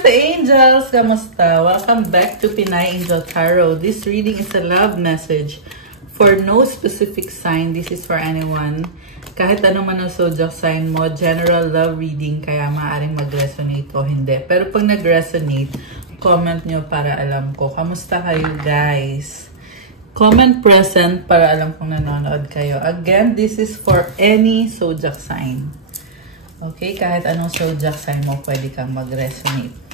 Ate Angels! Kamusta? Welcome back to Pinay Angel Tarot. This reading is a love message for no specific sign. This is for anyone. Kahit ano man ang zodiac sign mo, general love reading, kaya maaaring mag-resonate o hindi. Pero pag nag-resonate, comment nyo para alam ko. Kamusta kayo, guys? Comment present para alam kung nanonood kayo. Again, this is for any zodiac sign. Okay, kahit anong zodiac sign mo, pwede kang mag-resonate.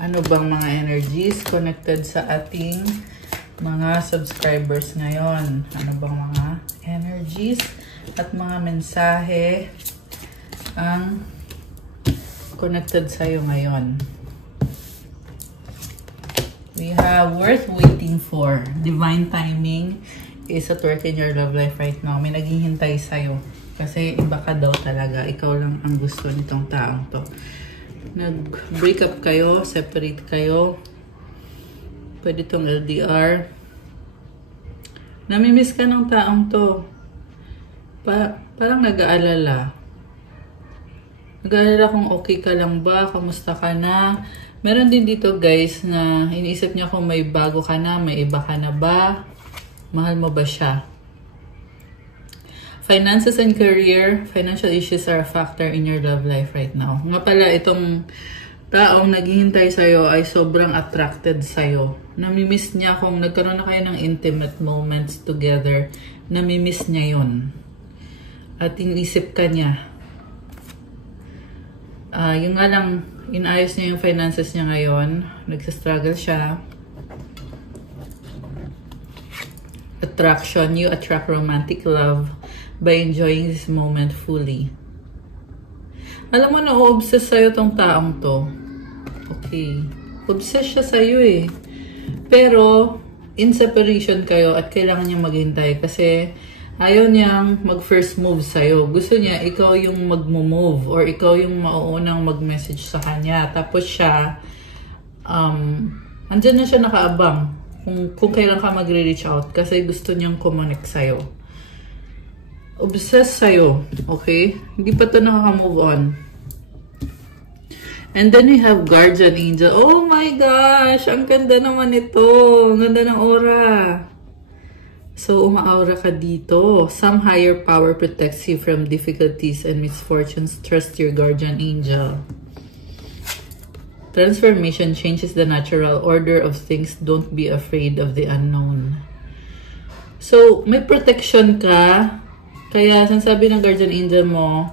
Ano bang mga energies connected sa ating mga subscribers ngayon? Ano bang mga energies at mga mensahe ang connected sa'yo ngayon? We have worth waiting for. Divine timing is at work in your love life right now. May naghihintay sa'yo. Kasi iba ka daw talaga. Ikaw lang ang gusto nitong taong to. Nag-break up kayo, separate kayo. Pwede tong LDR. Namimiss ka ng taong to. Parang nag-aalala. Nag-aalala kung okay ka lang ba, kamusta ka na. Meron din dito guys na iniisip niya kung may bago ka na, may iba ka na ba. Mahal mo ba siya? Finances and career, financial issues are a factor in your love life right now. Nga pala, itong taong naghihintay sa'yo ay sobrang attracted sa'yo. Namimiss niya kung nagkaroon na kayo ng intimate moments together. Namimiss niya yun. At inisip ka niya. Yung nga lang, inayos niya yung finances niya ngayon. Nagsastruggle siya. Attraction, you attract romantic love by enjoying this moment fully. Alam mo na, obsessed sa'yo tong taong to. Okay. Obsessed siya sa'yo eh. Pero, in separation kayo at kailangan niya maghintay kasi ayaw niyang mag-first move sa'yo. Gusto niya, ikaw yung mag-move or ikaw yung mauunang mag-message sa kanya. Tapos siya, andyan na siya nakaabang. Kung kailan ka magre-reach out kasi gusto niyang connect sa'yo. Obsessed sa'yo, okay? Hindi pa ito nakaka-move on. And then we have Guardian Angel. Oh my gosh! Ang ganda naman ito. Ang ganda ng aura. So, uma-aura ka dito. Some higher power protects you from difficulties and misfortunes. Trust your Guardian Angel. Transformation changes the natural order of things. Don't be afraid of the unknown. So, may protection ka. Kaya, sinasabi ng Guardian Angel mo,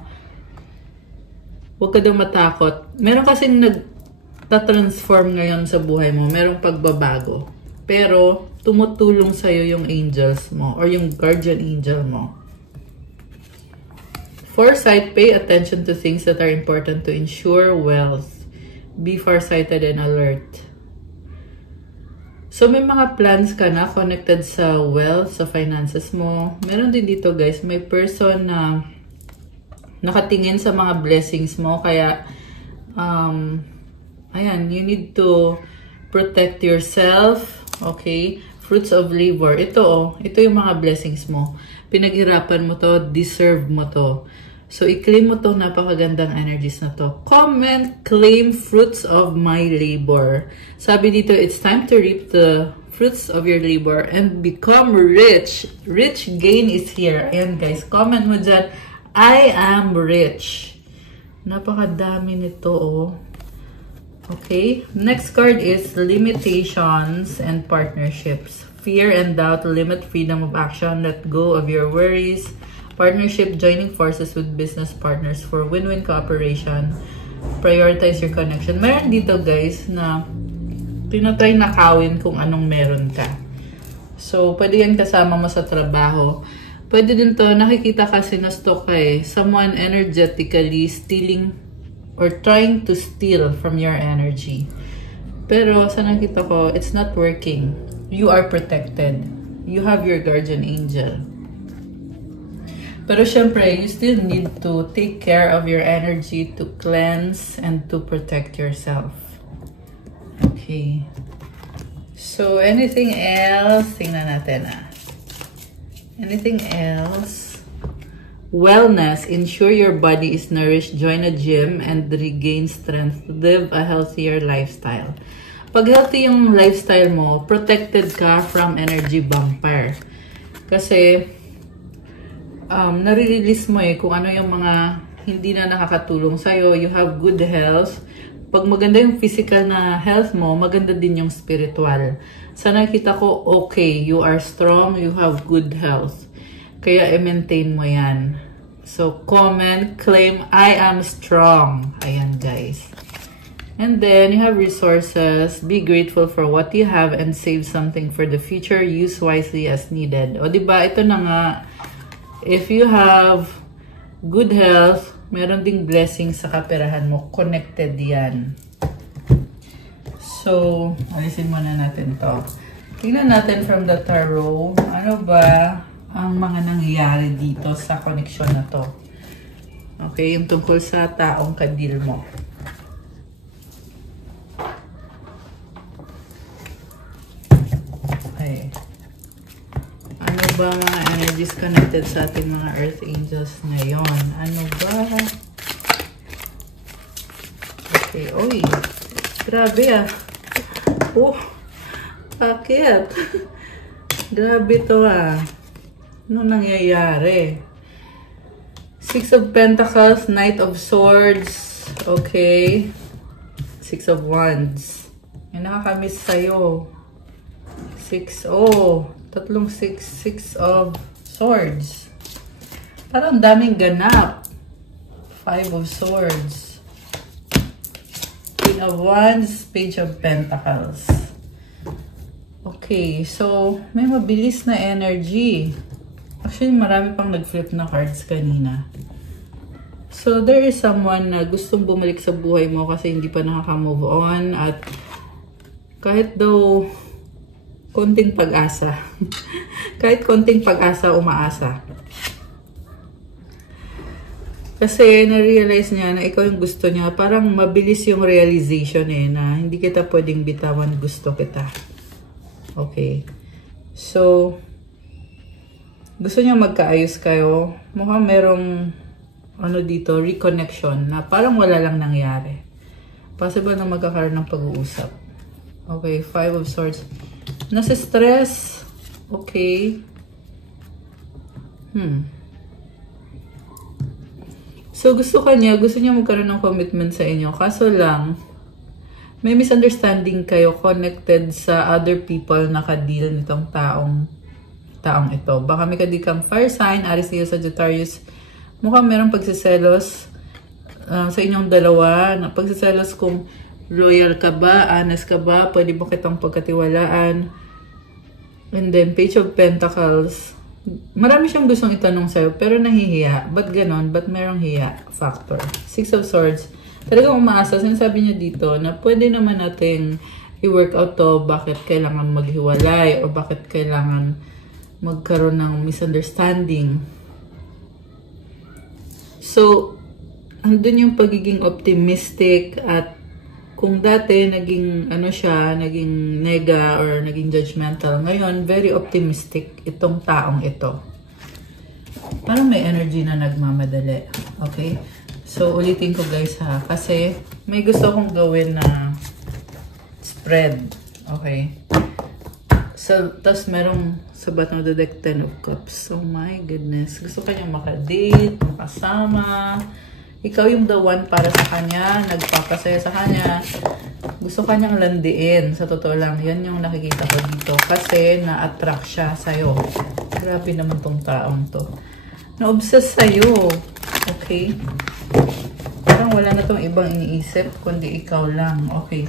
huwag ka daw matakot. Meron kasing nagtatransform ngayon sa buhay mo. Merong pagbabago. Pero, tumutulong sa'yo yung angels mo or yung Guardian Angel mo. Foresight, pay attention to things that are important to ensure wealth. Be farsighted and alert. So, may mga plans ka na connected sa wealth, sa finances mo. Meron din dito guys, may person na nakatingin sa mga blessings mo. Kaya, ayan, you need to protect yourself. Okay? Fruits of labor. Ito yung mga blessings mo. Pinaghirapan mo to, deserve mo to. So, i-claim mo itong napakagandang energies na to. Comment, claim fruits of my labor. Sabi dito, it's time to reap the fruits of your labor and become rich. Rich gain is here. Ayan guys, comment mo dyan, I am rich. Napakadami nito, oh. Okay, next card is limitations and partnerships. Fear and doubt limit freedom of action. Let go of your worries. Partnership, joining forces with business partners for win-win cooperation. Prioritize your connection. Meron dito guys na tinatry nakawin kung anong meron ka. So, pwede yan kasama mo sa trabaho. Pwede din to, nakikita kasi na stalk ka eh. Someone energetically stealing or trying to steal from your energy. Pero sa nakita ko, it's not working. You are protected. You have your Guardian Angel. Pero syempre, you still need to take care of your energy to cleanse and to protect yourself. Okay. So, anything else? Tingnan natin ah. Anything else? wellness, ensure your body is nourished, join a gym, and regain strength to live a healthier lifestyle. Pag healthy yung lifestyle mo, protected ka from energy vampire. Kasi, nare-release mo kung ano yung mga hindi na nakakatulong sa'yo. You have good health. Pag maganda yung physical na health mo, maganda din yung spiritual. Sa nakita ko, okay, you are strong, you have good health. Kaya i-maintain mo yan. So, comment, claim, I am strong. Ayan, guys. And then, you have resources. Be grateful for what you have and save something for the future. Use wisely as needed. O, diba? Ito na nga. If you have good health, meron ding blessings sa kaperahan mo. Connected yan. So, alisin muna natin to. Tingnan natin from the tarot. Ano ba ang mga nangyayari dito sa connection na to? Okay, yung tungkol sa taong kadil mo. Okay. Ano ba mga energies connected sa ating mga earth angels ngayon? Ano ba? Okay, oy. Grabe ah. Oh, bakit? Grabe to ah. Ano nangyayari? Six of Pentacles, Knight of Swords. Okay. Six of Wands. May nakakamiss sa'yo. Tatlong six of Swords. Parang daming ganap. Five of Swords. Queen of Wands, Page of Pentacles. Okay, so may mabilis na energy. Actually, marami pang nag-flip na cards kanina. So, there is someone na gustong bumalik sa buhay mo kasi hindi pa nakaka-move on at kahit daw konting pag-asa. Kahit konting pag-asa, umaasa. Kasi na-realize niya na ikaw yung gusto niya. Parang mabilis yung realization na hindi kita pwedeng bitawan, gusto kita. Okay. So, gusto niya magkaayos kayo. Mukhang merong dito, reconnection na parang wala lang nangyari. Possible na magkakaroon ng pag-uusap. Okay, Five of Swords. Nasa stress. Okay. So, gusto niya magkaroon ng commitment sa inyo. Kaso lang, may misunderstanding kayo connected sa other people na ka-deal nitong taong ito. Baka may kadikang fire sign, Aries, Leo, Sagittarius. Mukhang merong pagsiselos sa inyong dalawa. Pagsiselos kung loyal ka ba, honest ka ba, pwede ba kitang pagkatiwalaan. And then, Page of Pentacles. Marami siyang gustong itanong sa'yo, pero nahihiya. Ba't ganon? Ba't merong hiya factor? Six of Swords. Talagang umaasa. Sinasabi niya dito na pwede naman nating i-work out to bakit kailangan maghiwalay o bakit kailangan magkaroon ng misunderstanding. So, andun yung pagiging optimistic at kung dati naging naging nega or naging judgmental, ngayon very optimistic itong taong ito. Parang may energy na nagmamadali. Okay? So, ulitin ko guys ha, kasi may gusto kong gawin na spread. Okay? So, tapos merong sabat ng Deck 10 of Cups. Oh my goodness. Gusto ka niyang makadate, makasama. Ikaw yung the one para sa kanya, nagpapasaya sa kanya. Gusto ka niyang landiin. Sa totoo lang, yan yung nakikita ko dito. Kasi na-attract siya sa'yo. Grabe naman tong taong to. Na-obsess sa'yo. Okay? Parang wala na tong ibang iniisip, kundi ikaw lang. Okay.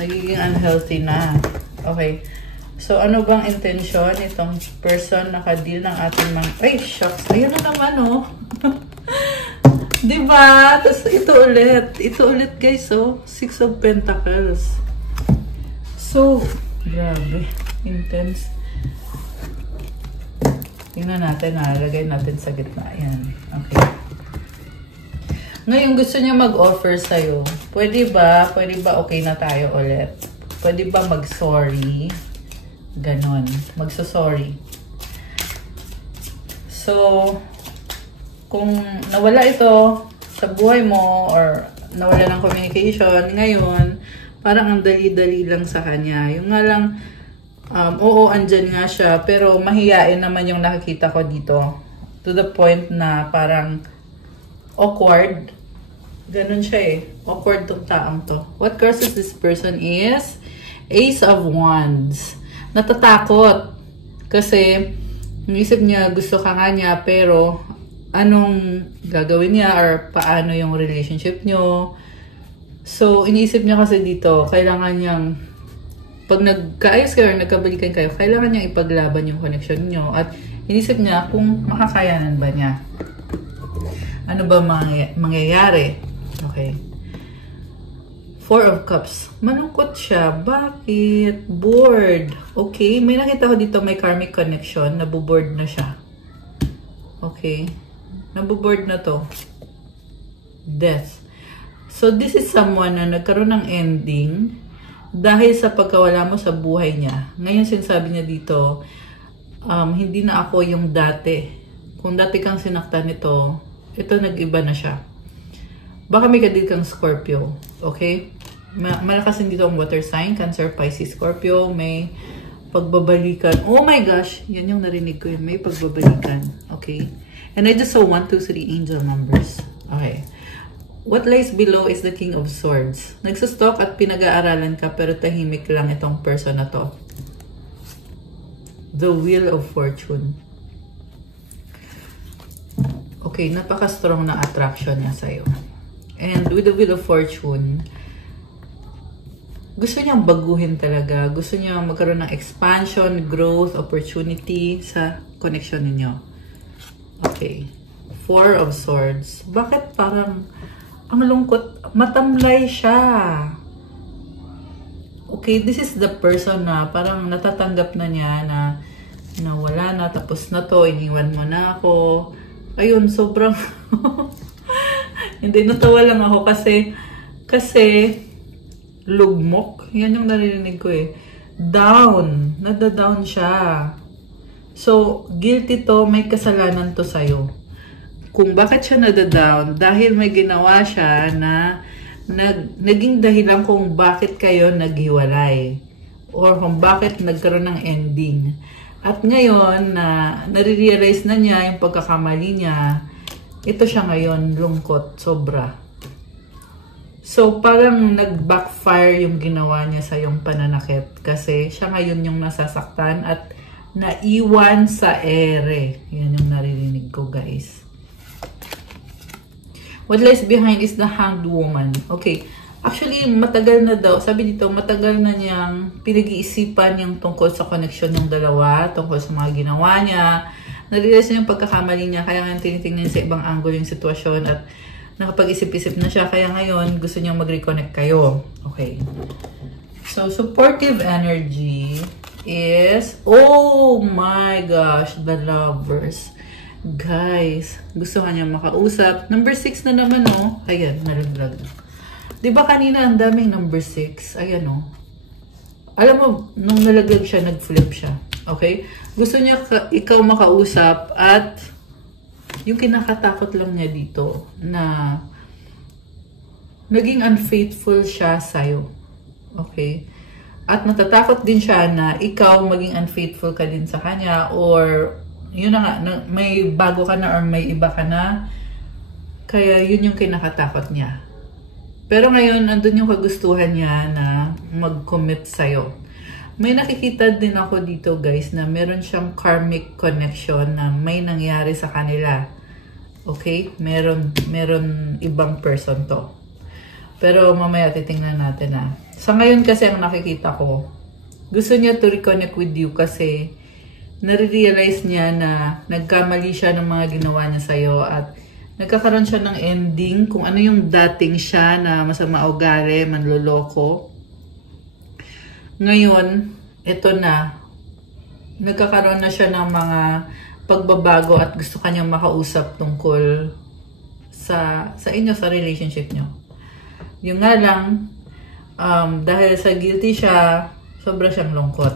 Nagiging unhealthy na. Okay. So, ano bang intention itong person nakadeal ng ating mga... Ay, shucks. Ayan na naman, oh. Diba? Tapos, ito ulit, guys, oh. Six of Pentacles. So, grabe. Intense. Tingnan natin, ha. Lagay natin sa gitna. Ayan. Okay. Ngayon, gusto niya mag-offer sa'yo. Pwede ba okay na tayo ulit? Pwede ba mag-sorry? Ganon. Magso-sorry. So, kung nawala ito sa buhay mo or nawala ng communication, ngayon, parang ang dali-dali lang sa kanya. Yung nga lang, oo, andyan nga siya, pero mahiyain naman yung nakikita ko dito. To the point na parang awkward. Ganun siya eh. Awkward tong taong to. What causes this person is Ace of Wands. Natatakot. Kasi, inisip niya, gusto ka nga niya, pero anong gagawin niya or paano yung relationship nyo. So, iniisip niya kasi dito, kailangan niyang pag nagkaayos kayo or nagkabalikan kayo, kailangan niyang ipaglaban yung connection nyo. At inisip niya kung makakayanan ba niya. Ano ba mangyayari? Okay. Four of Cups. Malungkot siya. Bakit? Bored. Okay. May nakita ko dito may karmic connection. Nabuboard na siya. Okay. Nabuboard na to. Death. So, this is someone na nagkaroon ng ending dahil sa pagkawala mo sa buhay niya. Ngayon, sinasabi niya dito, hindi na ako yung dati. Kung dati kang sinaktan nito, ito nag-iba na siya. Baka may kadil kang Scorpio. Okay? Malakas din dito ang water sign, Cancer, Pisces, Scorpio. May pagbabalikan. Oh my gosh! Yan yung narinig ko yun. May pagbabalikan. Okay? And I just saw 1, 2, 3 angel numbers. Okay. What lies below is the King of Swords. Nagsustalk at pinag-aaralan ka pero tahimik lang itong person na to. The Wheel of Fortune. Okay, napaka-strong na attraction niya sa'yo. And with the Wheel of Fortune, gusto niyang baguhin talaga. Gusto niya magkaroon ng expansion, growth, opportunity sa connection ninyo. Okay. Four of Swords. Bakit parang ang lungkot? Matamlay siya. Okay, this is the person na parang natatanggap na niya na wala na, tapos na to, iniwan mo na ako. Ayun, sobrang hindi, natawa lang ako kasi lugmok. Yan yung naririnig ko eh. Down. Nada-down siya. So, guilty to, may kasalanan to sa'yo. Kung bakit siya nada-down, dahil may ginawa siya na naging dahilan kung bakit kayo naghiwalay. Or kung bakit nagkaroon ng ending. At ngayon, nare-realize na niya yung pagkakamali niya, ito siya ngayon, lungkot, sobra. So, parang nag-backfire yung ginawa niya sa yung pananakit. Kasi siya ngayon yung nasasaktan at naiwan sa ere. Yan yung naririnig ko, guys. What lies behind is the Hanged Woman. Okay. Actually, matagal na daw. Sabi dito, matagal na niyang pinag-iisipan yung tungkol sa connection ng dalawa, tungkol sa mga ginawa niya. Narealize niya yung pagkakamali niya, kaya nga tinitingnan niya sa ibang angle yung sitwasyon at nakapag-isip-isip na siya. Kaya ngayon, gusto niyang mag-reconnect kayo. Okay. So, supportive energy is, oh my gosh, the Lovers. Guys, gusto ka niya makausap. Number 6 na naman, oh. Ayan, nalaglag. Diba kanina ang daming number 6? Ayan, oh. Alam mo, nung nalaglag siya, nag-flip siya. Okay? Gusto niya ikaw makausap at yung kinakatakot lang niya dito na naging unfaithful siya sa'yo. Okay? At natatakot din siya na ikaw maging unfaithful ka din sa kanya or yun na nga, may bago ka na or may iba ka na. Kaya yun yung kinakatakot niya. Pero ngayon, andun yung kagustuhan niya na mag-commit sa'yo. May nakikita din ako dito, guys, na meron siyang karmic connection na may nangyari sa kanila. Okay? Meron ibang person to. Pero mamaya titingnan natin na. Sa ngayon kasi ang nakikita ko, gusto niya to reconnect with you kasi nare-realize niya na nagkamali siya ng mga ginawa niya sa'yo at nagkakaroon siya ng ending kung ano yung dating siya na masama ugali, manloloko. Ngayon, ito na. Nagkakaroon na siya ng mga pagbabago at gusto kanyang makausap tungkol sa inyo, sa relationship nyo. Yung nga lang, dahil sa guilty siya, sobra siyang lungkot.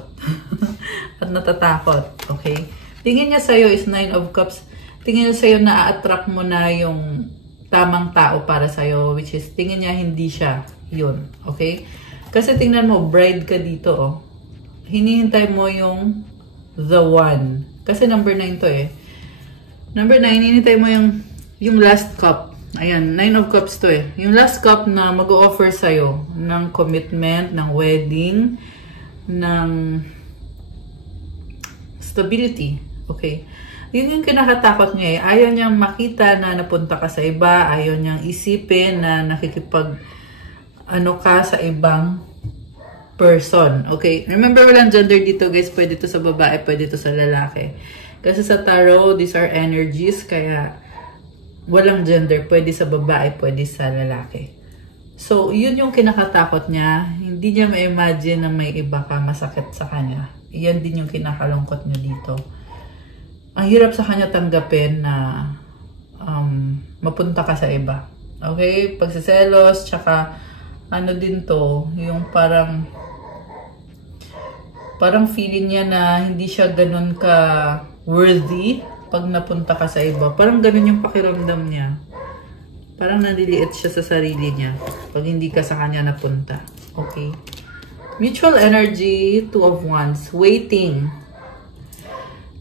At natatakot. Okay? Tingin niya sa'yo is 9 of Cups. tingin niya sa'yo na a-attract mo na yung tamang tao para sa'yo, which is tingin niya hindi siya yun. Okay? Kasi tingnan mo, bride ka dito, oh. Hinihintay mo yung the one. Kasi number 9 to eh. Number 9, hinihintay mo yung last cup. Ayan, 9 of cups to eh. Yung last cup na mag-o-offer sa'yo ng commitment, ng wedding, ng stability. Okay? Yun yung kinakatakot niya eh. Ayaw niyang makita na napunta ka sa iba. Ayaw niyang isipin na nakikipag ka sa ibang person. Okay? Remember, walang gender dito guys. Pwede to sa babae, pwede to sa lalaki. Kasi sa tarot, these are energies. Kaya walang gender. Pwede sa babae, pwede sa lalaki. So, yun yung kinakatakot niya. Hindi niya ma-imagine na may iba ka masakit sa kanya. Yan din yung kinakalungkot niya dito. Ang hirap sa kanya tanggapin na mapunta ka sa iba. Okay? Pagsiselos, tsaka ano din to, yung parang feeling niya na hindi siya ganun ka worthy pag napunta ka sa iba. Parang ganun yung pakiramdam niya. Parang naliliit siya sa sarili niya pag hindi ka sa kanya napunta. Okay? Mutual energy, 2 of Wands, waiting.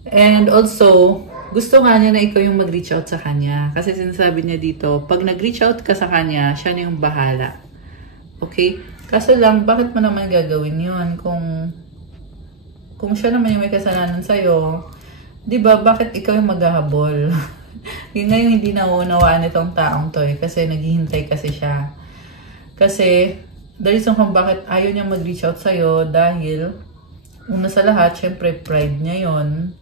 And also, gusto nga niya na ikaw yung mag-reach out sa kanya. Kasi sinasabi niya dito, pag nag-reach out ka sa kanya, siya na yung bahala. Okay? Kaso lang, bakit mo naman gagawin yun? Kung siya naman yung may kasalanan sa'yo, diba, bakit ikaw yung maghahabol? Yun nga yung hindi nauunawaan itong taong to eh. Kasi naghihintay kasi siya. Kasi, the reason kung bakit ayaw niya mag-reach out sa'yo, dahil, una sa lahat, syempre, pride niya yon.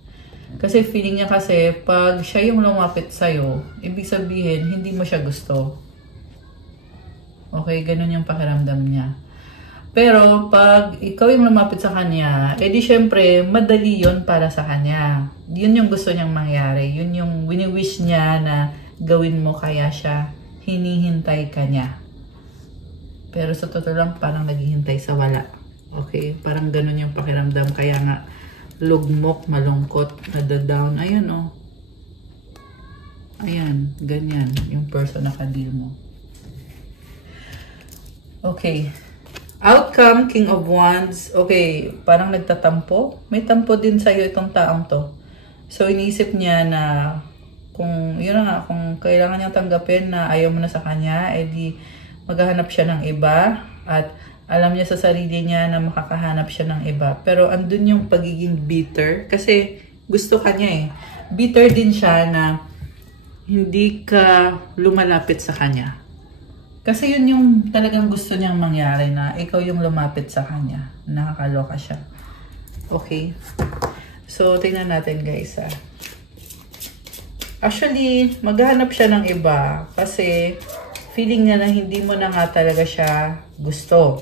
Kasi feeling niya kasi, pag siya yung lumapit sa'yo, ibig sabihin, hindi mo siya gusto. Okay, ganun yung pakiramdam niya. Pero, pag ikaw yung lumapit sa kanya, edi syempre, madali yon para sa kanya. Yun yung gusto niyang mangyari. Yun yung wini-wish niya na gawin mo, kaya siya hinihintay ka niya. Pero sa totoo lang, parang naghihintay sa wala. Okay? Parang ganun yung pakiramdam. Kaya nga, lugmok, malungkot, nadadown. Ayan, oh. Ayan, ganyan. Yung person na ka-deal mo. Okay. Outcome, King of Wands. Okay, parang nagtatampo. May tampo din sa'yo itong taong to. So, iniisip niya na kung, yun na nga, kung kailangan niyang tanggapin na ayaw mo na sa kanya, edi maghahanap siya ng iba at alam niya sa sarili niya na makakahanap siya ng iba. Pero andun yung pagiging bitter kasi gusto ka niya eh. Bitter din siya na hindi ka lumalapit sa kanya. Kasi yun yung talagang gusto niyang mangyari na ikaw yung lumapit sa kanya. Nakakaloka siya. Okay? So, tingnan natin guys ah. Actually, maghahanap siya ng iba kasi feeling niya na hindi mo na nga talaga siya gusto.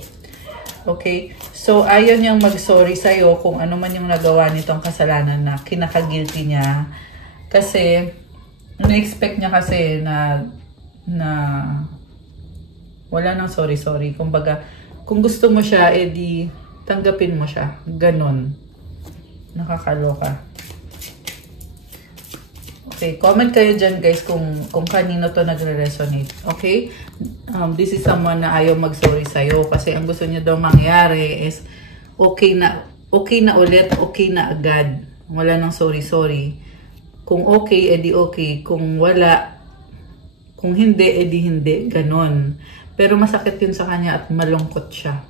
Okay? So, ayaw niyang mag-sorry sa'yo kung ano man yung nagawa nitong kasalanan na kinaka-guilty niya. Kasi, na-expect niya kasi na wala nang sorry-sorry. Kumbaga, kung gusto mo siya, edi tanggapin mo siya. Ganon. Nakakaloka. Okay, comment kayo dyan guys kung kanino to nagre-resonate. Okay? This is someone na ayaw mag-sorry sa'yo kasi ang gusto niya daw mangyari is okay na ulit, okay na agad. Wala nang sorry-sorry. Kung okay, edi okay. Kung wala, kung hindi, edi hindi. Ganon. Pero masakit yun sa kanya at malungkot siya.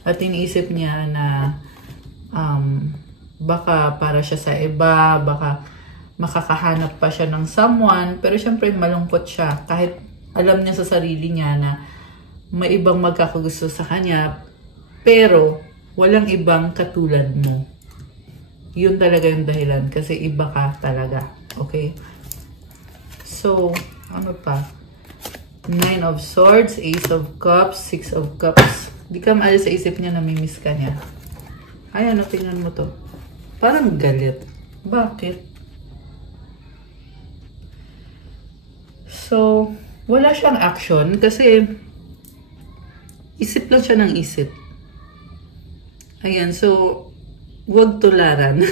At iniisip niya na baka para siya sa iba, baka makakahanap pa siya ng someone, pero syempre malungkot siya kahit alam niya sa sarili niya na may ibang magkakagusto sa kanya, pero walang ibang katulad mo. Yun talaga yung dahilan kasi iba ka talaga. Okay? So, ano pa? 9 of Swords, Ace of Cups, 6 of Cups. Di ka maalis sa isip niya na may miss ka niya. Ay, ano, tingnan mo to. Parang galit. Bakit? So, wala siyang action kasi isip lang siya ng isip. Ayan, so, huwag tularan.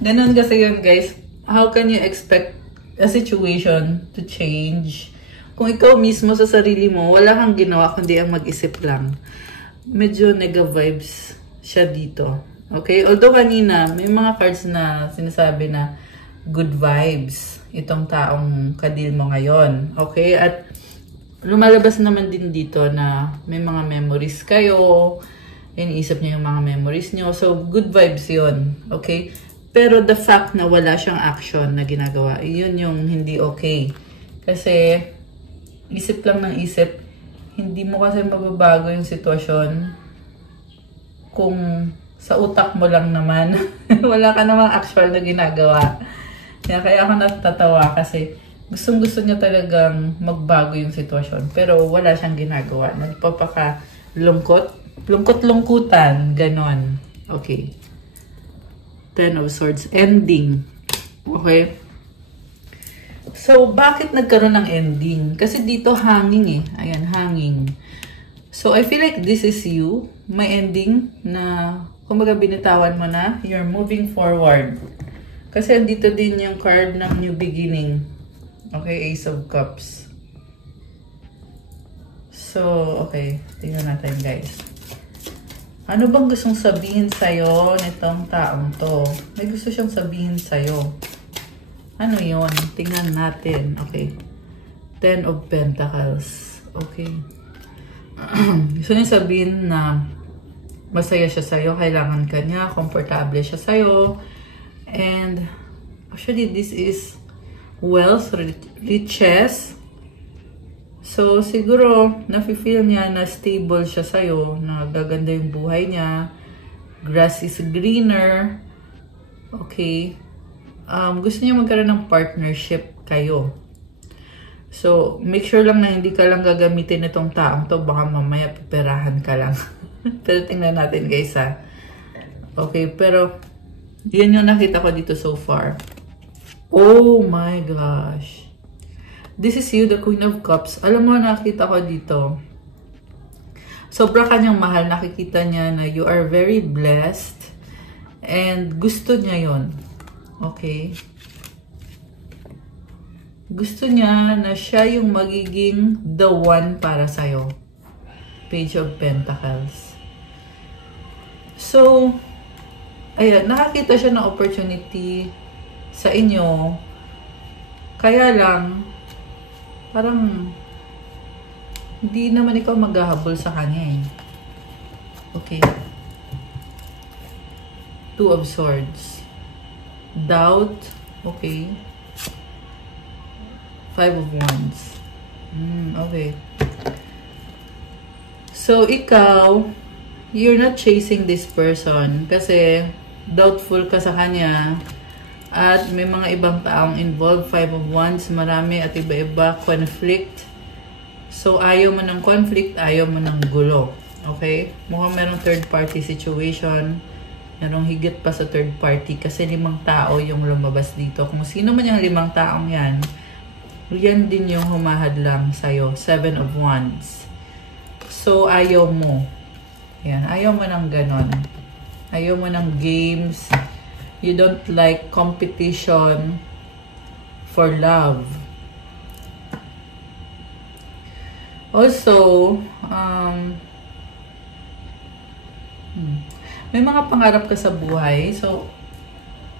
Ganon kasi yun, guys. how can you expect a situation to change kung ikaw mismo sa sarili mo, wala kang ginawa kundi ang mag-isip lang. Medyo negative vibes siya dito. Okay? Although kanina, may mga cards na sinasabi na good vibes itong taong kadil mo ngayon. Okay? At lumalabas naman din dito na may mga memories kayo. Iniisip niyo yung mga memories niyo. So, good vibes yun. Okay? Pero the fact na wala siyang action na ginagawa, yun yung hindi okay. Kasi, isip lang ng isip, hindi mo kasi mababago yung sitwasyon kung sa utak mo lang naman. Wala ka namang actual na ginagawa. Kaya ako natatawa kasi gustong-gusto niya talagang magbago yung sitwasyon. Pero wala siyang ginagawa. Nagpapaka lungkot-lungkutan. Ganon. Okay. Ten of Swords. Ending. Okay. So, bakit nagkaroon ng ending? Kasi dito hanging eh. Ayan, hanging. So, I feel like this is you. May ending na, kumbaga binitawan mo na, you're moving forward. Kasi dito din yung card ng new beginning. Okay, Ace of Cups. So, okay. Tingnan natin, guys. Ano bang gustong sabihin sa'yo nitong taong to? May gusto siyang sabihin sa'yo. Ano yun? Tingnan natin. Okay. Ten of Pentacles. Okay. Gusto niya sabihin na masaya siya sa'yo, kailangan ka niya, komportable siya sa'yo. And actually, this is wealth, riches. So, siguro, nafe-feel niya na stable siya sa'yo, na gaganda yung buhay niya. Grass is greener. Okay. Gusto niya magkaroon ng partnership kayo. So, make sure lang na hindi ka lang gagamitin itong taong to. Baka mamaya piperahan ka lang. Pero tingnan natin guys ha. Okay, pero yun yung nakita ko dito so far. Oh my gosh. This is you, the Queen of Cups. Alam mo, nakita ko dito. Sobra kanyang mahal. Nakikita niya na you are very blessed. And gusto niya yon. Okay. Gusto niya na siya yung magiging the one para sa'yo. Page of Pentacles. So, ayan, nakakita siya ng opportunity sa inyo. Kaya lang, parang hindi naman ikaw maghahabol sa kanya eh. Okay. Two of Swords. Doubt. Okay. Five of Wands. Okay. So, ikaw, you're not chasing this person kasi doubtful ka sa kanya at may mga ibang taong involved. Five of Wands, marami at iba-iba, conflict. So, ayaw mo ng conflict, ayaw mo ng gulo. Okay? Mukhang merong third party situation. Merong higit pa sa third party kasi 5 tao yung lumabas dito. Kung sino man yung 5 taong yan, yan din yung humahadlang sa'yo. Seven of Wands. So, ayaw mo. Yan. Ayaw mo ng ganon. Ayaw mo ng games. You don't like competition for love. Also, may mga pangarap ka sa buhay. So,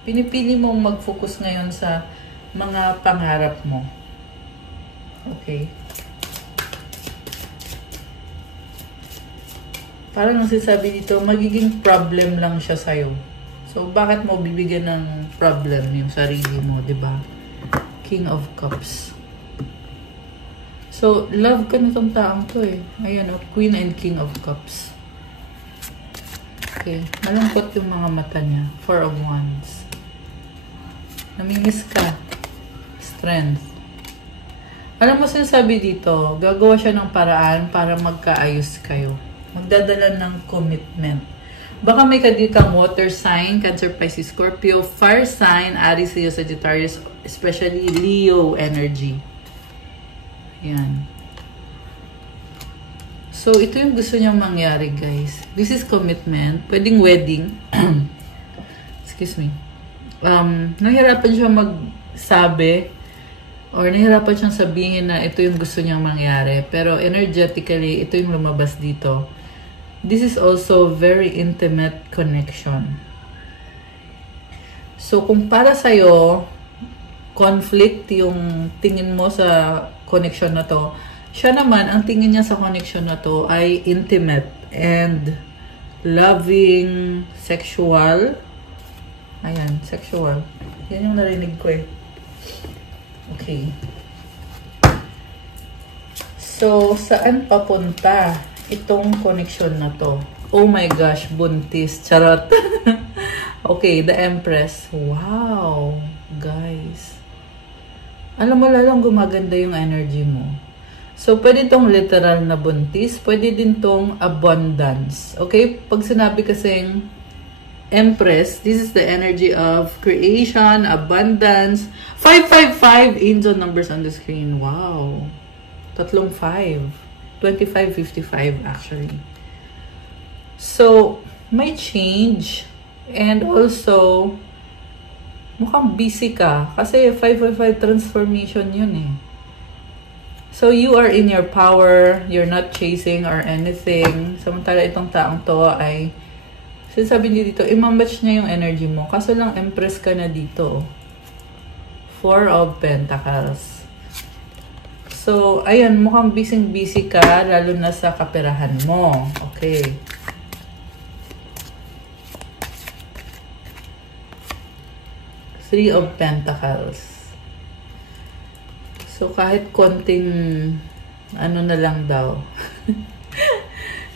pinipili mong mag-focus ngayon sa mga pangarap mo. Okay. Parang nasasabi dito, magiging problem lang siya sa'yo. So, bakit mo bibigyan ng problem yung sarili mo, diba? King of Cups. So, love ka na tong taong to eh. Ayan, Queen and King of Cups. Okay. Malungkot yung mga mata niya. Four of Wands. Namimiss ka. Strength. Alam mo, sinasabi dito, gagawa siya ng paraan para magkaayos kayo. Magdadala ng commitment. Baka may kadil kang water sign, Cancer, Pisces, Scorpio, fire sign, Aries, Leo, Sagittarius, especially Leo energy. Yan. So, ito yung gusto niyang mangyari, guys. This is commitment. Pwedeng wedding. Excuse me. nahirapan siya magsabi or nahirapan siyang sabihin na ito yung gusto niyang mangyari. Pero energetically, ito yung lumabas dito. This is also very intimate connection. So, kung para sa'yo, conflict yung tingin mo sa connection na to, siya naman, ang tingin niya sa connection na to ay intimate and loving, sexual. Ayan, sexual. Yan yung narinig ko eh. Okay. So, saan papunta itong connection na to? Oh my gosh, buntis. Charot. Okay, the Empress. Wow, guys. Alam mo, lalang gumaganda yung energy mo. So, pwede itong literal na buntis. Pwede din itong abundance. Okay? Pag sinabi kasing Empress, this is the energy of creation, abundance. 555 angel numbers on the screen. Wow. Tatlong 5. 2555 actually. So, may change. And also, mukhang busy ka. Kasi 555 transformation yun eh. So, you are in your power. You're not chasing or anything. Samantala itong taong to ay sinasabi niyo dito, imamatch niya yung energy mo. Kaso lang, Empress ka na dito. 4 of Pentacles. So, ayan, mukhang busy-busy ka, lalo na sa kaperahan mo. Okay. Three of Pentacles. So, kahit konting, ano na lang daw.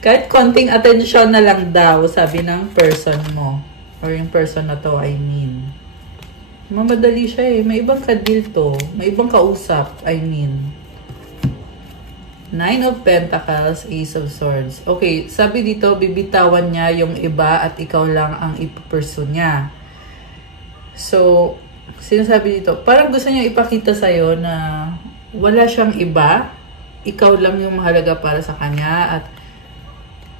Kahit konting atensyon na lang daw, sabi ng person mo. Or yung person na to, I mean. Mamadali siya eh. May ibang ka-deal to. May ibang kausap, I mean. 9 of Pentacles, Ace of Swords. Okay, sabi dito, bibitawan niya yung iba at ikaw lang ang ipupursue niya. So, sinasabi dito, parang gusto niya ipakita sa'yo na wala siyang iba. Ikaw lang yung mahalaga para sa kanya at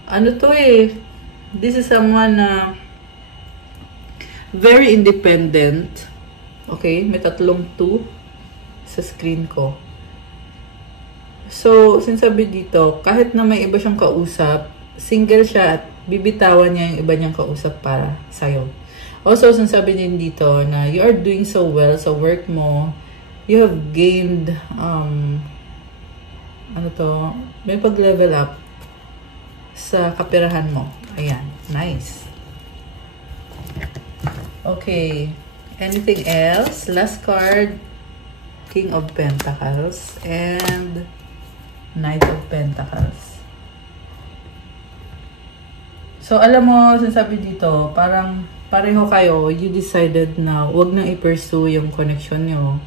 ano to eh, this is someone na very independent. Okay, may tatlong 2 sa screen ko. So, sinasabi dito, kahit na may iba siyang kausap, single siya at bibitawan niya yung iba niyang kausap para sa'yo. Also, sinasabi din dito na you are doing so well sa work mo. You have gained, ano to, may pag-level up sa kaperahan mo. Ayan. Nice. Okay. Anything else? Last card. King of Pentacles. And Knight of Pentacles. So, alam mo, sinasabi dito, parang pareho kayo, you decided na wag nang i-pursue yung connection nyo.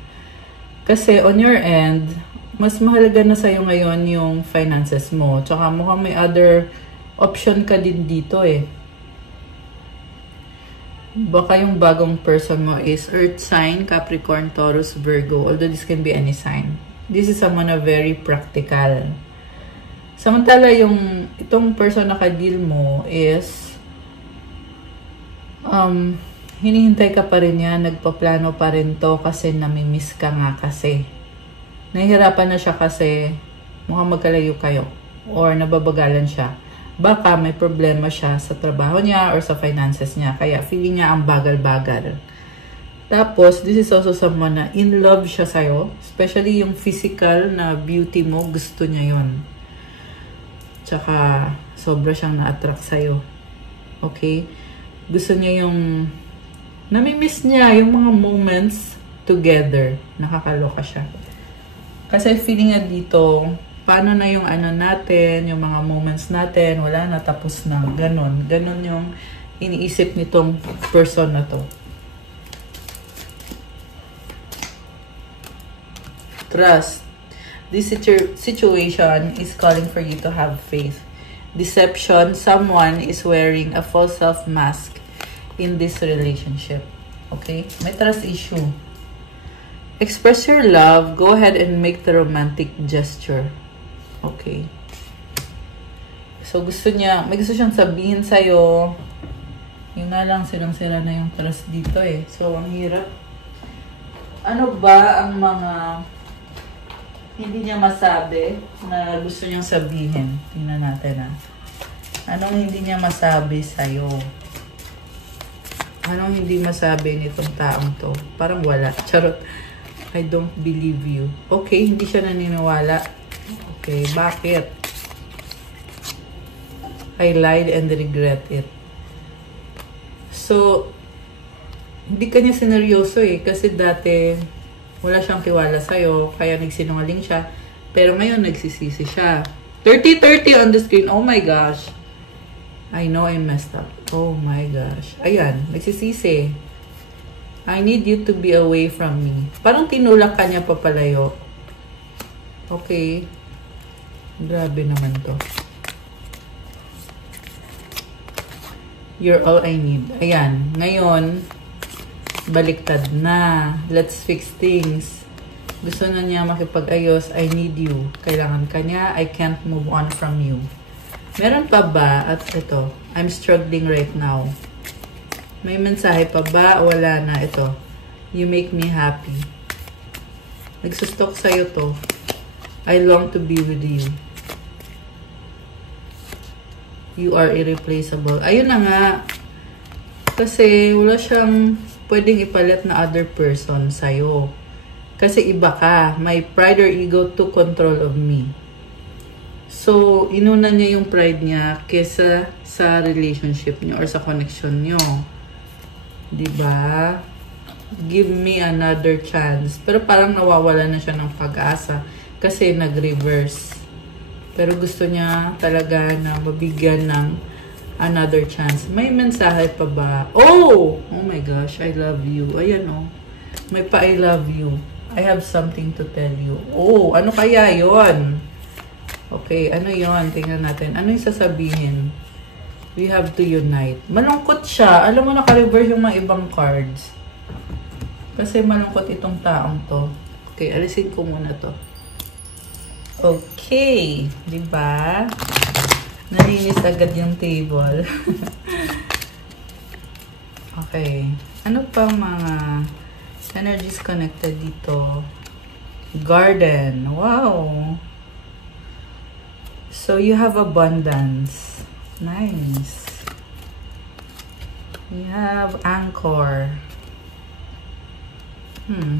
Kasi on your end, mas mahalaga na sa'yo ngayon yung finances mo. Tsaka mukhang may other option ka din dito eh. Baka yung bagong person mo is Earth sign, Capricorn, Taurus, Virgo. Although this can be any sign. This is someone na very practical. Samantala yung itong person na ka-deal mo is hinihintay ka pa rin niya, nagpaplano pa rin to kasi namimiss ka nga kasi. Nahihirapan na siya kasi mukhang magkalayo kayo or nababagalan siya. Baka may problema siya sa trabaho niya or sa finances niya. Kaya feeling niya ang bagal-bagal. Tapos, this is also someone na in love siya sa'yo. Especially yung physical na beauty mo, gusto niya yon. Tsaka, sobra siyang na-attract sa'yo. Okay? Gusto niya yung namimiss niya yung mga moments together. Nakakaloka siya. Kasi feeling niya dito, paano na yung ano natin, yung mga moments natin, wala na, tapos na, ganon. Ganon yung iniisip nitong person na to. Trust. This situation is calling for you to have faith. Deception, someone is wearing a false self mask in this relationship. Okay? May trust issue. Express your love. Go ahead and make the romantic gesture. Okay. So, gusto niya, may gusto siyang sabihin sa'yo. Yun na lang, silang-sira na yung trust dito eh. So, ang hirap. Ano ba ang mga hindi niya masabi na gusto niyang sabihin? Tingnan natin ha. Anong hindi niya masabi sa'yo? Anong hindi masabi nitong taong to? Parang wala. Charot. I don't believe you. Okay, hindi siya naniniwala. Okay, bakit? I lied and regret it. So, hindi kanya sineryoso eh. Kasi dati, wala siyang tiwala sa'yo, kaya nagsinungaling siya. Pero ngayon, nagsisisi siya. 30-30 on the screen. Oh my gosh. I know I messed up. Oh my gosh. Ayan, nagsisisi. I need you to be away from me. Parang tinulak ka niya papalayo. Okay. Grabe naman to. You're all I need. Ayan. Ngayon, baliktad na. Let's fix things. Gusto na niya makipag-ayos. I need you. Kailangan ka niya. I can't move on from you. Meron pa ba? At ito. I'm struggling right now. May mensahe pa ba? Wala na. Ito. You make me happy. Nagsustok sa'yo to. I long to be with you. You are irreplaceable. Ayun na nga. Kasi wala siyang pwedeng ipalit na other person sa'yo. Kasi iba ka. My pride or ego took control of me. So, inuna niya yung pride niya kesa sa relationship niyo or sa connection niyo. Diba? Give me another chance. Pero parang nawawala na siya ng pag-asa kasi nag-reverse. Pero gusto niya talaga na mabigyan ng another chance. May mensahe pa ba? Oh! Oh my gosh, I love you. Ayan oh. May pa I love you. I have something to tell you. Oh, ano kaya yon? Okay, ano yon? Tingnan natin. Ano yung sasabihin? We have to unite. Malungkot siya. Alam mo, naka-reverse yung mga ibang cards. Kasi malungkot itong taong to. Okay, alisin ko muna to. Okay. Diba? Nalinis agad yung table. Okay. Ano pa mga energies connected dito? Garden. Wow. So, you have abundance. Nice. You have anchor.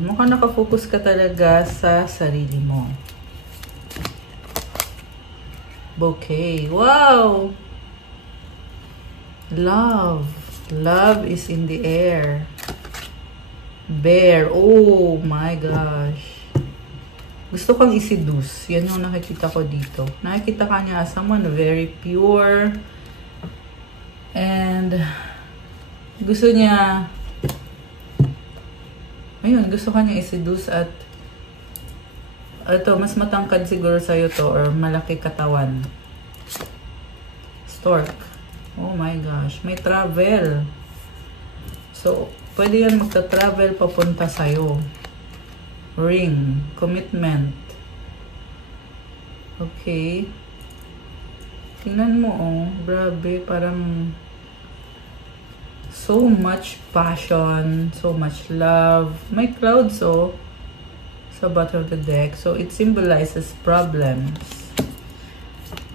Mukhang nakafocus ka talaga sa sarili mo. Bouquet. Wow! Love. Love is in the air. Bear. Oh my gosh. Gusto kang iseduce. Yan yung nakikita ko dito. Nakikita ka niya as someone very pure. And gusto niya ayun, gusto ka niya iseduce at ito, mas matangkad siguro sa'yo to or malaki katawan. Stork. Oh my gosh. May travel. So, pwede yan magta-travel papunta sa'yo. Ring. Commitment. Okay. Tingnan mo, oh. Grabe. Parang so much passion. So much love. May clouds, oh. Sa bottom of the deck. So, it symbolizes problems.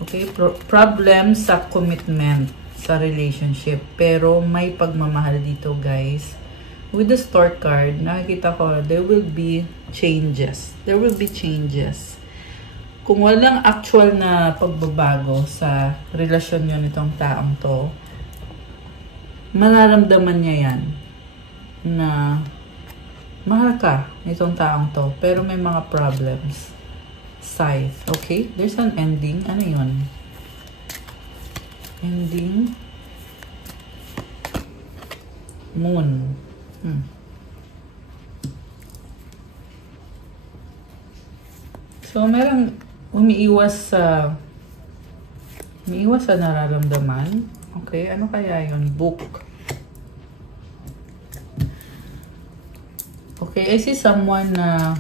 Okay? Problems sa commitment sa relationship. Pero, may pagmamahal dito, guys. With the Stork card, nakikita ko, there will be changes. There will be changes. Kung walang actual na pagbabago sa relasyon nyo nitong taong to, mararamdaman niya yan na mahal ka nitong taong to, pero may mga problems. Scythe. Okay? There's an ending. Ano yun? Ending. Moon. So, merong umiiwas sa nararamdaman. Okay? Ano kaya yun? Book. Okay, I see someone na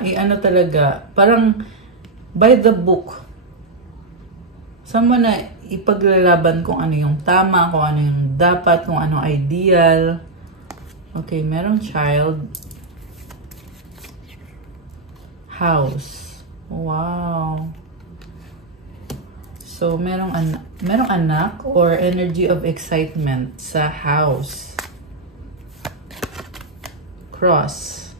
ano talaga, parang by the book. Someone na ipaglalaban kung ano yung tama, kung ano yung dapat, kung ano ideal. Okay, merong child. House. Wow. So, merong anak or energy of excitement sa house. Cross.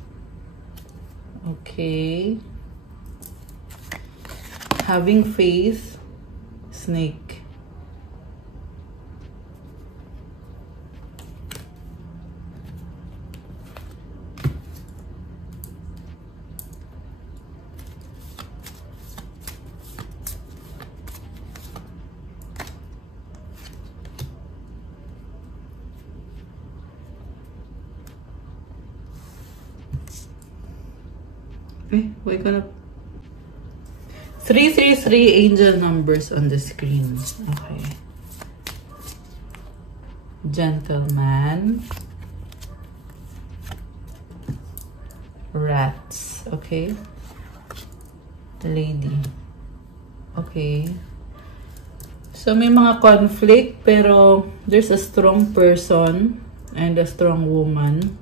Okay. Having faith. Snake. Wake up. 333 angel numbers on the screen. Okay. Gentleman. Rats. Okay. Lady. Okay. So, may mga conflict, pero there's a strong person and a strong woman.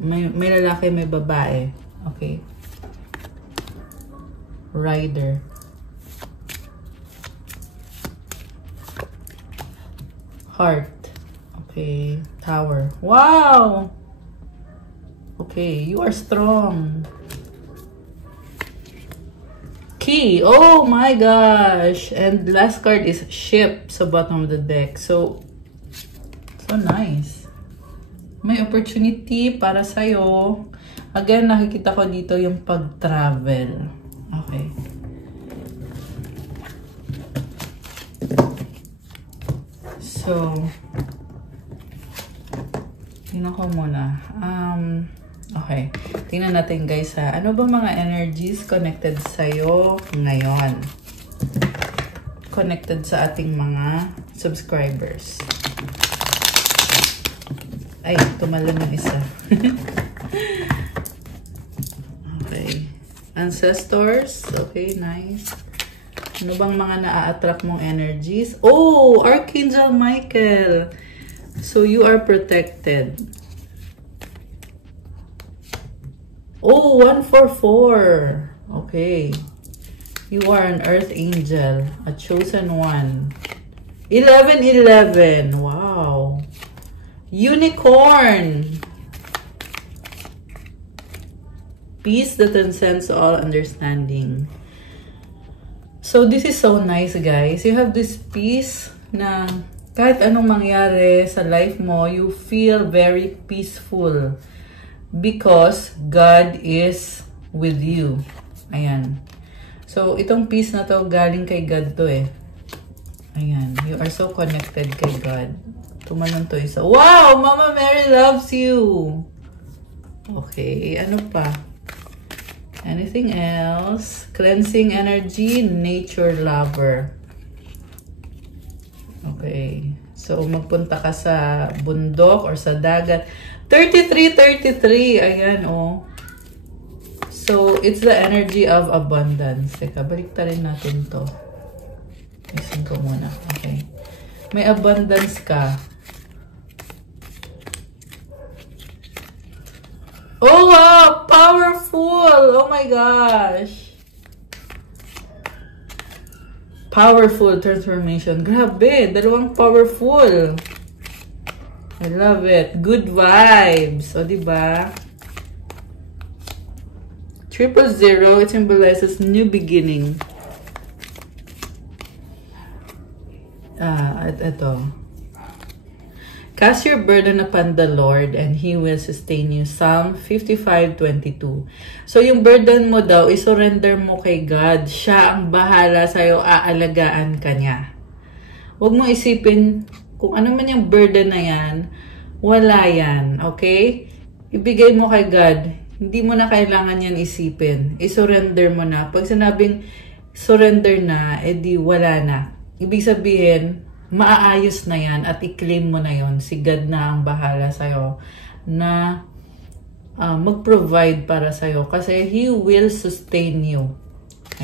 May lalaki, may babae. Okay. Rider. Heart. Okay. Tower. Wow! Okay, you are strong. Key. Oh my gosh! And last card is ship sa bottom of the deck. So nice. May opportunity para sa'yo. Again, nakikita ko dito yung pag-travel. Okay. So, tingnan ko muna. Okay. Tingnan natin guys ha. Ano ba mga energies connected sa'yo ngayon? Connected sa ating mga subscribers. Ay, tumalon yung isa. Okay. Ancestors. Okay, nice. Ano bang mga na-attract mong energies? Oh, Archangel Michael. So, you are protected. Oh, 144. Okay. You are an earth angel. A chosen one. 1111. Wow. Unicorn. Peace that transcends all understanding. So, this is so nice, guys. You have this peace na kahit anong mangyari sa life mo, you feel very peaceful because God is with you. Ayan. So, itong peace na to, galing kay God to eh. Ayan. You are so connected kay God. Tumalon to isa. Wow! Mama Mary loves you! Okay. Ano pa? Anything else? Cleansing energy, nature lover. Okay. So, magpunta ka sa bundok or sa dagat. 33. Ayan, oh. So, it's the energy of abundance. Teka, balik rin natin to. Isin ko muna. Okay. May abundance ka. Oh, wow! Powerful! Oh my gosh! Powerful transformation. Grabe! Dalawang powerful. I love it. Good vibes. O, diba? 000, it symbolizes new beginning. Ito. Cast your burden upon the Lord and He will sustain you. Psalm 55:22. So, yung burden mo daw, isurrender mo kay God. Siya ang bahala sa'yo, aalagaan ka niya. Huwag mo isipin kung ano man yung burden na yan, wala yan. Okay? Ibigay mo kay God. Hindi mo na kailangan yan isipin. Isurrender mo na. Pag sinabing surrender na, edi wala na. Ibig sabihin, maaayos na yan at i-claim mo na yon. Si God na ang bahala sa'yo na mag-provide para sa'yo kasi He will sustain you.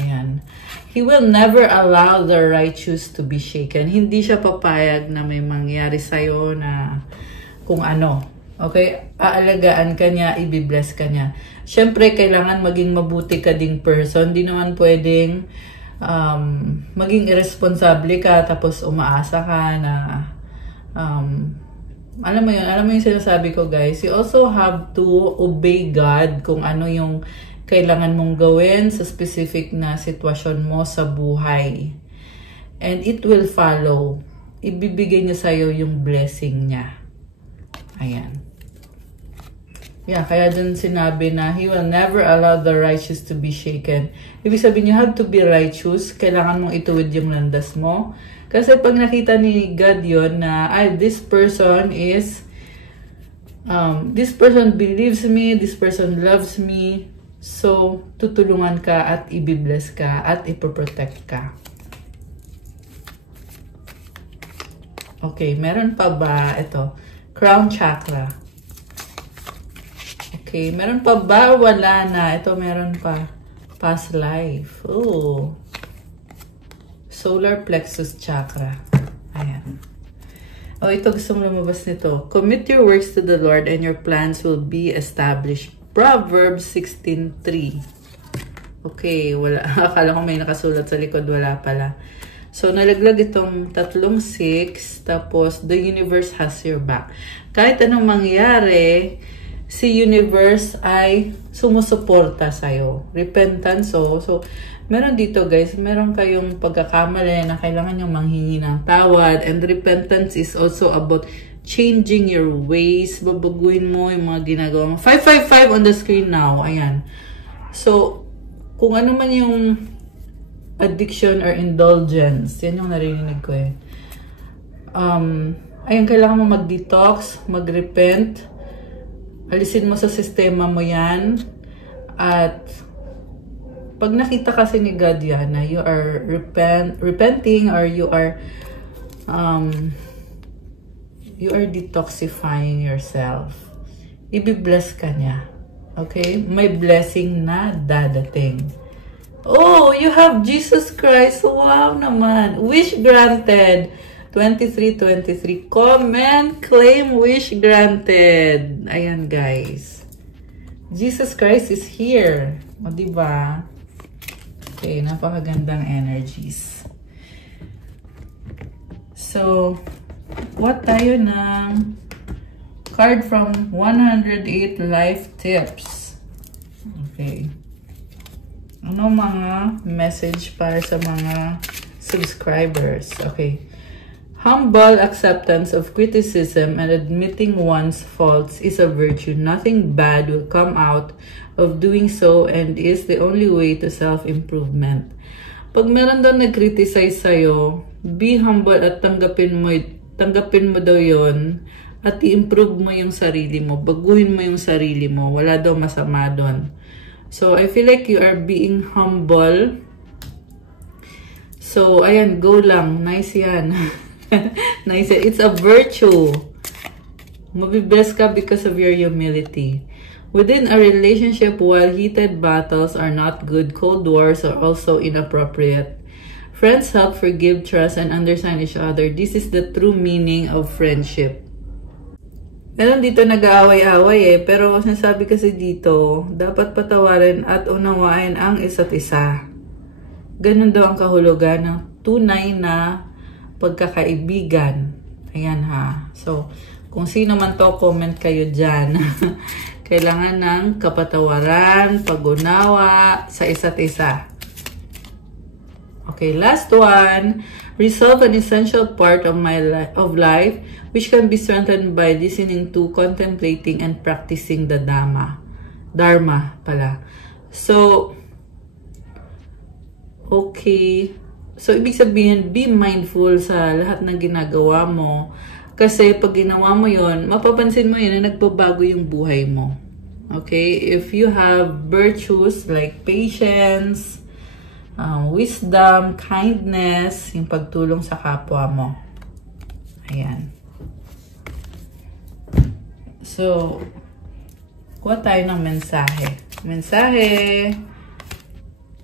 Ayan. He will never allow the righteous to be shaken. Hindi siya papayag na may mangyari sa'yo na kung ano. Okay? Aalagaan ka niya, ibibless ka niya. Siyempre, kailangan maging mabuti ka ding person. Di naman pwedeng maging irresponsible ka tapos umaasa ka na alam mo yung sinasabi ko, guys. You also have to obey God kung ano yung kailangan mong gawin sa specific na sitwasyon mo sa buhay. And it will follow. Ibibigay niya sa'yo yung blessing niya. Ayan. Yeah, kaya dyan sinabi na He will never allow the righteous to be shaken. Ibig sabihin, you have to be righteous. Kailangan mong ituwid yung landas mo. Kasi pag nakita ni God yun na, this person is, this person believes me, this person loves me, so tutulungan ka at ibibless ka at ipoprotect ka. Okay, meron pa ba? Ito, crown chakra. Okay, meron pa ba? Wala na. Ito, meron pa. Past life. Oh. Solar plexus chakra. Ayan. Oh, ito gusto mong lumabas nito. Commit your works to the Lord and your plans will be established. Proverbs 16:3. Okay, wala. Akala ko may nakasulat sa likod. Wala pala. So, nalaglag itong 3-6. Tapos, the universe has your back. Kahit anong mangyari, si universe ay sumusuporta sa'yo. Repentance, so meron dito, guys, meron kayong pagkakamali na kailangan nyo manghingi ng tawad. And repentance is also about changing your ways. Babaguhin mo yung mga ginagawa mo. 555 on the screen now. Ayan. So, kung ano man yung addiction or indulgence, yan yung narinig ko eh. Ayan, kailangan mo mag-detox, mag-repent. Alisin mo sa sistema mo yan. At pag nakita kasi ni God yan na you are repenting or you are detoxifying yourself, ibibless ka niya. Okay? May blessing na dadating. Oh, you have Jesus Christ. Wow naman. Wish granted. 2323. Comment, claim, wish granted. Ayan, guys. Jesus Christ is here. O, diba? Okay, napakagandang energies. So, what tayo ng card from 108 life tips. Okay. Ano mga message para sa mga subscribers? Okay. Humble acceptance of criticism and admitting one's faults is a virtue. Nothing bad will come out of doing so and is the only way to self-improvement. Pag meron daw nag-criticize sa'yo, be humble at tanggapin mo daw yon at i-improve mo yung sarili mo. Baguhin mo yung sarili mo. Wala daw masama doon. So, I feel like you are being humble. So, ayan, go lang. Nice yan. Nice. It's a virtue. Mabibless ka because of your humility. Within a relationship, while heated battles are not good, cold wars are also inappropriate. Friends help, forgive, trust, and understand each other. This is the true meaning of friendship. Meron dito nag-aaway-away pero sinasabi kasi dito, dapat patawarin at unawain ang isa't isa. Ganun daw ang kahulugan ng tunay na pagkakaibigan. Ayan ha. So, kung sino man to, comment kayo dyan. Kailangan ng kapatawaran, pag-unawa sa isa't isa. Okay, last one. Resolve an essential part of life which can be strengthened by listening to, contemplating, and practicing the Dharma pala. So, okay. So, ibig sabihin, be mindful sa lahat ng ginagawa mo. Kasi pag ginawa mo yon, mapapansin mo yun na nagbabago yung buhay mo. Okay? If you have virtues like patience, wisdom, kindness, yung pagtulong sa kapwa mo. Ayan. So, kuha tayo ng mensahe. Mensahe.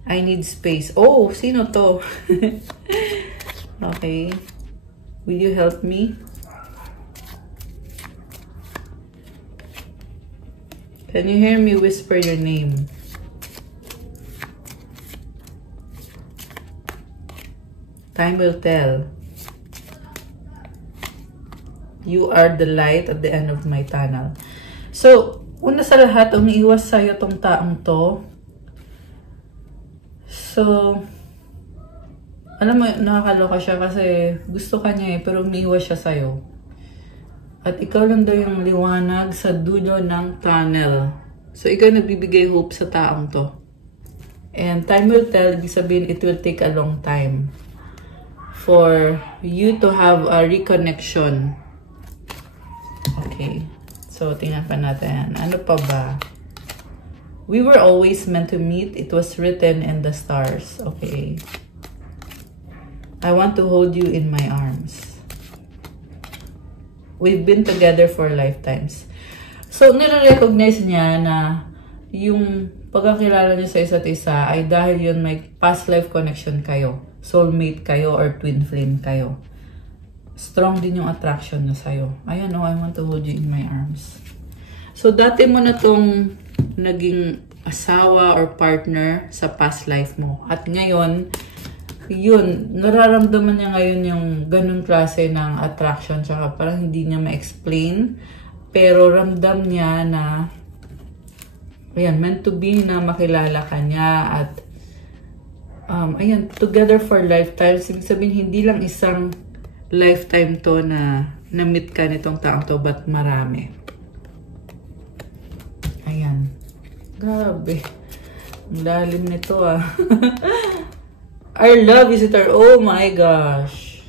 I need space. Oh, sino to? Okay. Will you help me? Can you hear me whisper your name? Time will tell. You are the light at the end of my tunnel. So, una sa lahat, umiiwas sa'yo tong taong to. So, alam mo, nakakaloka siya kasi gusto ka niya pero umiiwas siya sa'yo. At ikaw lang daw yung liwanag sa dulo ng tunnel. So, ikaw nagbibigay hope sa taong to. And time will tell, ibig sabihin, it will take a long time for you to have a reconnection. Okay. So, tingnan pa natin. Ano pa ba? We were always meant to meet. It was written in the stars. Okay. I want to hold you in my arms. We've been together for lifetimes. So, nire-recognize niya na yung pagkakilala niyo sa isa't isa ay dahil yun may past life connection kayo. Soulmate kayo or twin flame kayo. Strong din yung attraction niya sa'yo. Ayan, oh, I want to hold you in my arms. So, dati mo na tong naging asawa or partner sa past life mo. At ngayon, yun, nararamdaman niya ngayon yung ganun klase ng attraction. Tsaka parang hindi niya ma-explain. Pero ramdam niya na, ayan, meant to be na makilala ka niya. At, ayan, together for lifetime. Ibig sabihin, hindi lang isang lifetime to na na-meet ka nitong taong to, but marami. Ayan. Grabe. Ang lalim nito ah. Our love is eternal. Oh my gosh.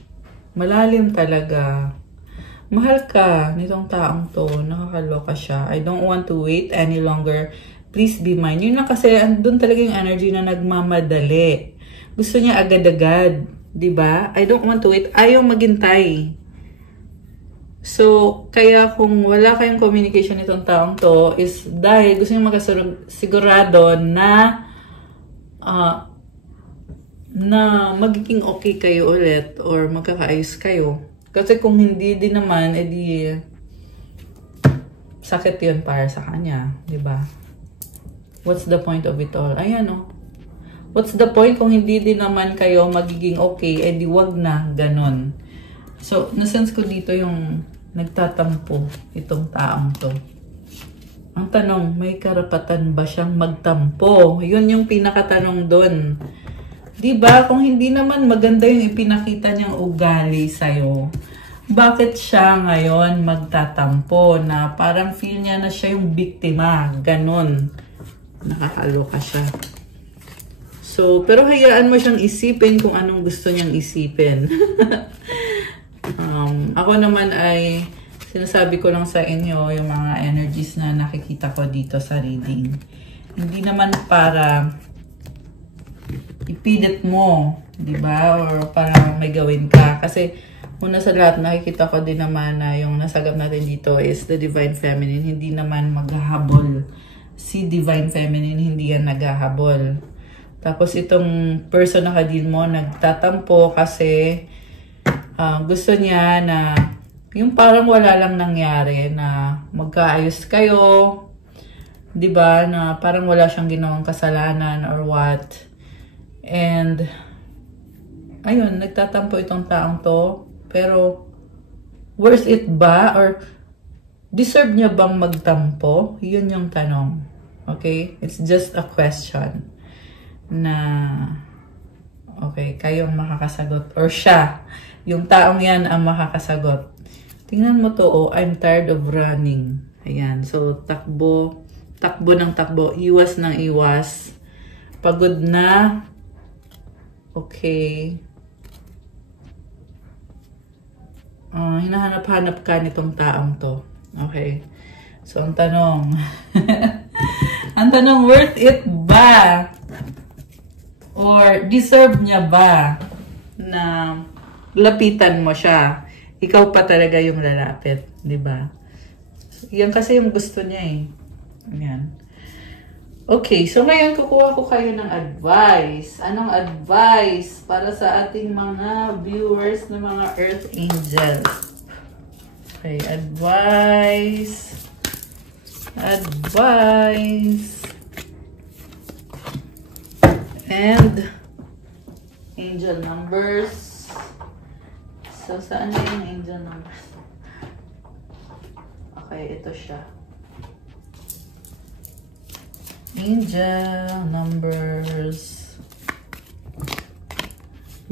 Malalim talaga. Mahal ka nitong taong to. Nakakaloka siya. I don't want to wait any longer. Please be mine. Yun na kasi, andun talaga yung energy na nagmamadali. Gusto niya agad-agad. Diba? I don't want to wait. Ayaw maghintay. So, kaya kung wala kayong communication nitong taong to, is dahil gusto niyo magkasigurado na na magiging okay kayo ulit or magkakaayos kayo. Kasi kung hindi din naman, edi sakit yun para sa kanya. Diba? What's the point of it all? Ayan o. What's the point kung hindi din naman kayo magiging okay, edi wag na, ganon. So, nasense ko dito yung nagtatampo itong taong to. Ang tanong, may karapatan ba siyang magtampo? Yun yung pinakatanong doon. Diba? Kung hindi naman maganda yung ipinakita niyang ugali sa'yo, bakit siya ngayon magtatampo na parang feel niya na siya yung biktima? Ganon. Nakakaloka siya. So, pero hayaan mo siyang isipin kung anong gusto niyang isipin. Ako naman ay sinasabi ko lang sa inyo yung mga energies na nakikita ko dito sa reading. Hindi naman para ipilit mo, di ba? Or para may gawin ka. Kasi una sa lahat, nakikita ko din naman na yung nasagap natin dito is the Divine Feminine. Hindi naman maghahabol. Si Divine Feminine, hindi yan naghahabol. Tapos itong person na kadin mo, nagtatampo kasi gusto niya na yung parang wala lang nangyari na magkaayos kayo, di ba? Na parang wala siyang ginawang kasalanan or what. And, ayun, nagtatampo itong taong to. Pero, worth it ba? Or, deserve niya bang magtampo? Yun yung tanong. Okay? It's just a question. Na, okay, kayong makakasagot. Or siya, yung taong yan ang makakasagot. Tingnan mo to, oh, I'm tired of running. Ayan, so takbo, takbo ng takbo, iwas ng iwas. Pagod na. Okay. Hinahanap-hanap ka nitong taong to. Okay. So, ang tanong. Ang tanong, worth it ba? Or deserve niya ba na lapitan mo siya? Ikaw pa talaga yung lalapit, 'di ba? Yan kasi yung gusto niya eh. Ayan. Okay, so ngayon kukuha ko kayo ng advice. Anong advice para sa ating mga viewers ng mga Earth Angels? Okay, advice. And angel numbers. So, saan na yung angel numbers? Okay, ito siya. Angel numbers.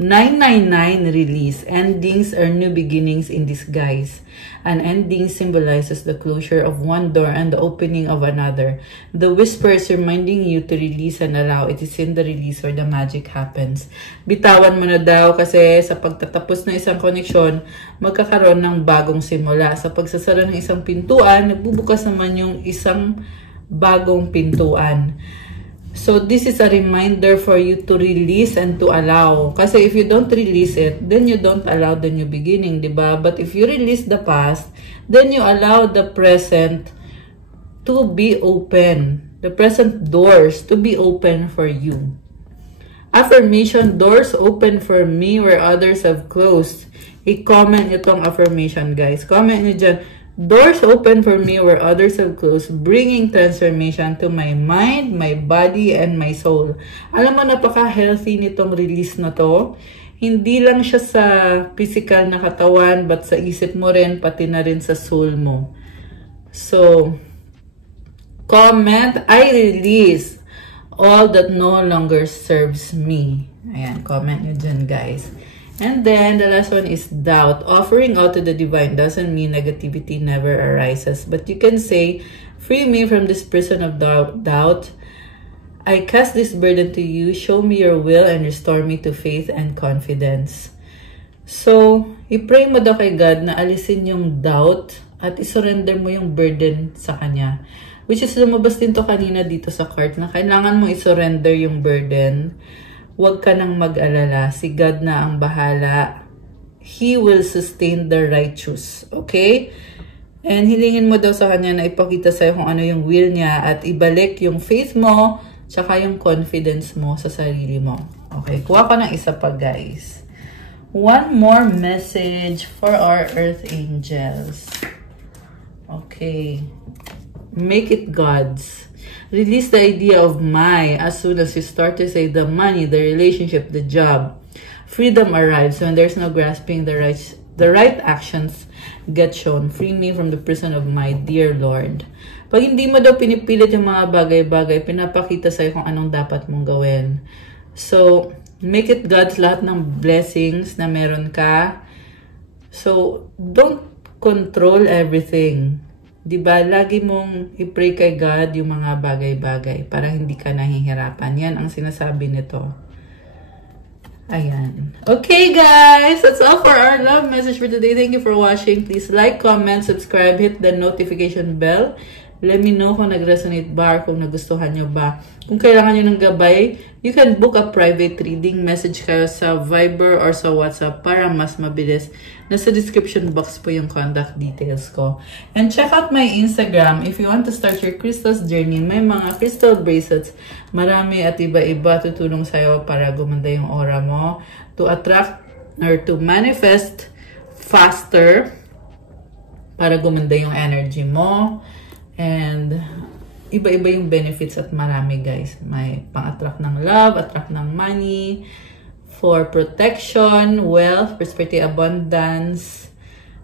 999 release. Endings are new beginnings in disguise. An ending symbolizes the closure of one door and the opening of another. The whisper is reminding you to release and allow. It is in the release where the magic happens. Bitawan mo na daw kasi sa pagtatapos ng isang koneksyon, magkakaroon ng bagong simula. Sa pagsasara ng isang pintuan, nagbubukas naman yung isang bagong pintuan. So, this is a reminder for you to release and to allow. Kasi if you don't release it, then you don't allow the new beginning, diba? But if you release the past, then you allow the present to be open. The present doors to be open for you. Affirmation, doors open for me where others have closed. I-comment itong affirmation, guys. Comment nyo dyan. Doors open for me where others have closed, bringing transformation to my mind, my body, and my soul. Alam mo, napaka-healthy nitong release na to. Hindi lang siya sa physical na katawan, but sa isip mo rin, pati na rin sa soul mo. So, comment, I release all that no longer serves me. Ayan, comment nyo dyan, guys. And then, the last one is doubt. Offering out to the divine doesn't mean negativity never arises. But you can say, free me from this prison of doubt. I cast this burden to you. Show me your will and restore me to faith and confidence. So, i-pray mo daw kay God na alisin yung doubt at isurrender mo yung burden sa Kanya. Which is lumabas din to kanina dito sa card na kailangan mo isurrender yung burden. Huwag ka nang mag-alala. Si God na ang bahala. He will sustain the righteous. Okay? And hilingin mo daw sa Kanya na ipakita sa'yo kung ano yung will niya at ibalik yung faith mo tsaka yung confidence mo sa sarili mo. Okay? Kuha ko ng isa pa, guys. One more message for our Earth Angels. Okay. Make it God's. Release the idea of my as soon as you start to say the money, the relationship, the job. Freedom arrives when there's no grasping. The right actions get shown. Free me from the prison of my dear Lord. Pag hindi mo daw pinipilit yung mga bagay-bagay, pinapakita sa'yo kung anong dapat mong gawin. So, make it God's, lahat ng blessings na meron ka. So, don't control everything. Diba, lagi mong i-pray kay God yung mga bagay-bagay para hindi ka nahihirapan. Yan ang sinasabi nito. Ayan. Okay, guys. That's all for our love message for today. Thank you for watching. Please like, comment, subscribe, hit the notification bell. Let me know kung nag-resonate ba or kung nagustuhan nyo ba. Kung kailangan nyo ng gabay, you can book a private reading. Message kayo sa Viber or sa WhatsApp para mas mabilis. Nasa description box po yung contact details ko. And check out my Instagram if you want to start your crystals journey. May mga crystal bracelets. Marami at iba-iba tutulong sa'yo para gumanda yung aura mo. To attract or to manifest faster para gumanda yung energy mo. And iba-iba yung benefits at marami, guys. May pang-attract ng love, attract ng money, for protection, wealth, prosperity, abundance,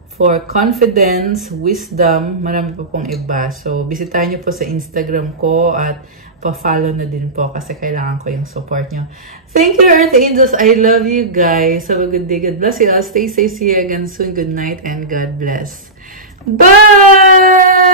for confidence, wisdom, marami pa pong iba. So, bisitahin nyo po sa Instagram ko at pa-follow na din po kasi kailangan ko yung support nyo. Thank you, Earth Angels. I love you guys. Have a good day. God bless you all. Stay safe. See you again soon. Good night and God bless. Bye!